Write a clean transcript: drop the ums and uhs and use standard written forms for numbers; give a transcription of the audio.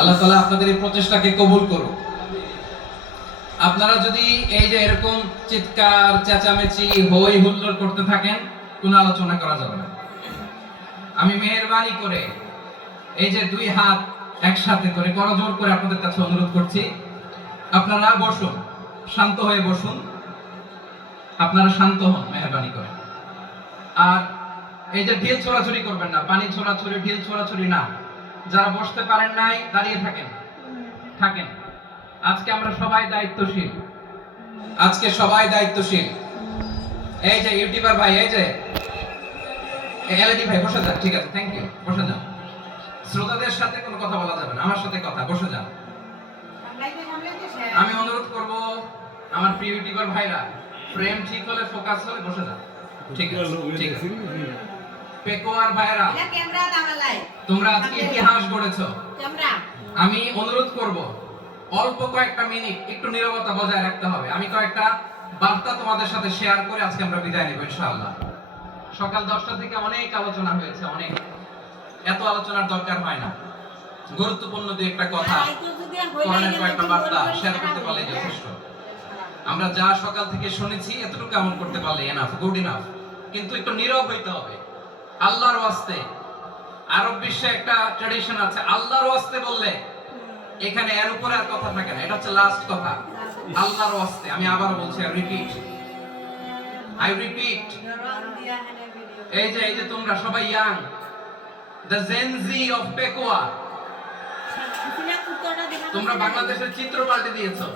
আল্লাহ তাআলা আপনাদের এই প্রচেষ্টাকে কবুল করুন। আপনারা যদি এই যে এরকম চিৎকার চেঁচামেচি হই হুল্লোড় করতে থাকেন, কোনো আলোচনা করা যাবে না। আমি মেহেরবানি করে এই যে দুই হাত একসাথে করে করজোড় করে আপনাদের কাছে অনুরোধ করছি, আপনারা বসুন, শান্ত হয়ে বসুন। আপনারা শান্ত হন মেহেরবানি করে। আর এই যে ঢিল ছোড়াছুড়ি করবেন না, পানি ছোড়াছুড়ি ঢিল ছোড়াছুড়ি না। যারা বসতে পারেন নাই দাঁড়িয়ে থাকেন থাকেন। আজকে আমরা সবাই দায়িত্বশীল, আজকে সবাই দায়িত্বশীল। এই যে ইউটিউবার ভাই, এই যে এলইডি ভাই বসে যান, ঠিক আছে, থ্যাংক ইউ, বসে যান। শ্রোতাদের সাথে কোনো কথা বলা যাবে না, আমার সাথে কথা, বসে যান। আমি অনুরোধ করব আমার প্রিয় ইউটিউবার ভাইরা, ফ্রেম ঠিক হলে ফোকাস হলে বসে যান, ঠিক আছে, ঠিক আছে। পেকোয়ার ভাইরা, তোমরা আজকে ইতিহাস গড়েছো। আমি অনুরোধ করব অল্প কয়েকটা মিনিট একটু নীরবতা বজায় রাখতে হবে। আমি কয়েকটা বার্তা তোমাদের সাথে শেয়ার করে আজকে আমরা বিদায় নেব ইনশাআল্লাহ। সকাল 10টা থেকে অনেক আলোচনা হয়েছে, অনেক, এত আলোচনার দরকার হয় না। গুরুত্বপূর্ণ দুই একটা কথা, কোরআনের কয়েকটা বার্তা শেয়ার করতে পারলে যথেষ্ট। আমরা যা সকাল থেকে শুনেছি এতটুকু আমল করতে পারলে এনাফ, গুড ইনাফ। কিন্তু একটু নীরব হইতে হবে আল্লাহর ওয়াস্তে। আরব বিশ্বে একটা ট্র্যাডিশন আছে, আল্লাহর ওয়াস্তে বললে এখানে এর উপরে আর কথা থাকে না, এটা হচ্ছে লাস্ট কথা। আল্লাহর ওয়াস্তে, আমি আবার বলছি, আই রিপিট। এই যে তোমরা সবাই young, the Gen Z of Pekua, তোমরা বাংলাদেশের চিত্র পাল্টে দিয়েছো।